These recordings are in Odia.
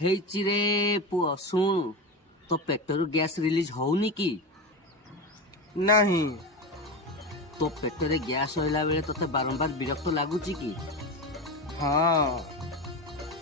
ହେଇଛି ରେ ପୁଅ ଶୁଣୁ ତୋ ପେଟରୁ ଗ୍ୟାସ୍ ରିଲିଜ ହଉନି କି? ନାହିଁ। ତୋ ପେଟରେ ଗ୍ୟାସ୍ ରହିଲା ବେଳେ ତତେ ବାରମ୍ବାର ବିରକ୍ତ ଲାଗୁଛି କି? ହଁ।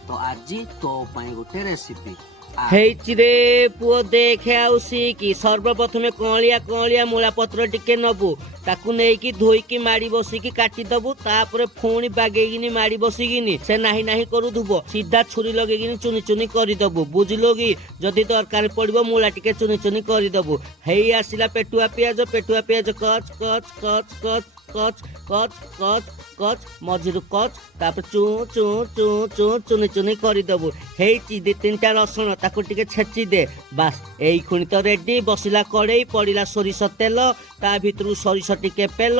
ତ ଆଜି ତୋ ପାଇଁ ଗୋଟେ ରେସିପି ହେଇଛି ରେ ପୁଅ ଦେଖେ ଆଉ ଶିଖି। ସର୍ବପ୍ରଥମେ କଅଁଳିଆ କଅଁଳିଆ ମୂଳା ପତ୍ର ଟିକେ ନବୁ, ତାକୁ ନେଇକି ଧୋଇକି ମାଡ଼ି ବସିକି କାଟିଦବୁ। ତାପରେ ପୁଣି ବାଗେଇକିନି ମାଡ଼ି ବସିକିନି ସେ ନାହିଁ ନାହିଁ କରୁଥିବ, ସିଧା ଛୁରୀ ଲଗେଇକିନି ଚୁନି ଚୁନି କରିଦବୁ, ବୁଝିଲୁ କି? ଯଦି ଦରକାର ପଡିବ ମୂଳା ଟିକେ ଚୁନି ଚୁନି କରିଦବୁ। ହେଇ ଆସିଲା ପେଟୁଆ ପିଆଜ କଚ କଚ କଚ କଚ କଚ କଚ କଚ କଚ ମଝିରୁ କଚ, ତାପରେ ଚୁ ଚୁ ଚୁ ଚୁ ଚୁନି ଚୁନି କରିଦବୁ। ହେଇଛି 2-3ଟା ରସୁଣ, ତାକୁ ଟିକେ ଛେଚି ଦେ। ବାସ୍ ଏଇ ଖୁଣି ତ ରେଡି। ବସିଲା କଡେଇ, ପଡିଲା ସୋରିଷ ତେଲ, ତା ଭିତରୁ ସୋରିଷ ଟିକେ ପେଲ,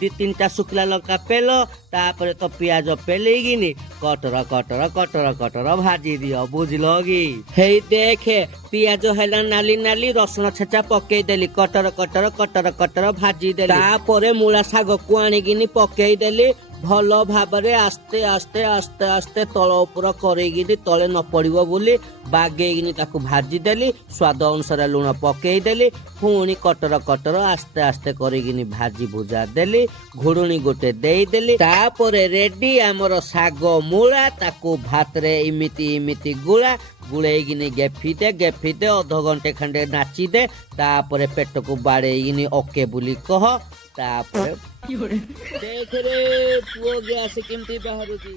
2-3ଟା ଶୁଖିଲା ଲଙ୍କା ପେଲ, ତାପରେ ତ ପିଆଜ ପେଲେଇକିନି କଟର କଟର କଟର କଟର ଭାଜି ଦିଅ, ବୁଝିଲ କି? ହେଇ ଦେଖେ ପିଆଜ ହେଲା ନାଲି ନାଲି, ରସୁଣ ଛେଚା ପକେଇଦେଲି, କଟର କଟର କଟର କଟର ଭାଜି ଦେଲି। ତାପରେ ମୂଳା ଶାଗକୁ ଆଣିକିନି ପକେଇଦେଲି। ଭଲ ଭାବରେ ଆସ୍ତେ ଆସ୍ତେ ଆସ୍ତେ ଆସ୍ତେ ତଳ ଉପର କରେଇକିନି ତଳେ ନ ପଡିବ ବୋଲି ବାଗେଇକିନି ତାକୁ ଭାଜିଦେଲି। ସ୍ୱାଦ ଅନୁସାରେ ଲୁଣ ପକେଇଦେଲି। ପୁଣି କଟର କଟର ଆସ୍ତେ ଆସ୍ତେ କରିକିନି ଭାଜି ଭୁଜା ଦେଲି। ଘୋଡୁଣି ଗୋଟେ ଦେଇଦେଲି। ତାପରେ ରେଡି ଆମର ଶାଗ ମୂଳା। ତାକୁ ଭାତରେ ଇମିତି ଗୁଳେଇକିନି ଗେଫିଦେ ଅଧଘଣ୍ଟେ ଖଣ୍ଡେ ନାଚିଦେ। ତାପରେ ପେଟକୁ ବାଡେଇକିନି ଓକେ ବୋଲି କହ। ତାପରେ ଦେଖରେ ପୁଅ ଗ୍ୟାସ କେମିତି ବାହାରୁଛି।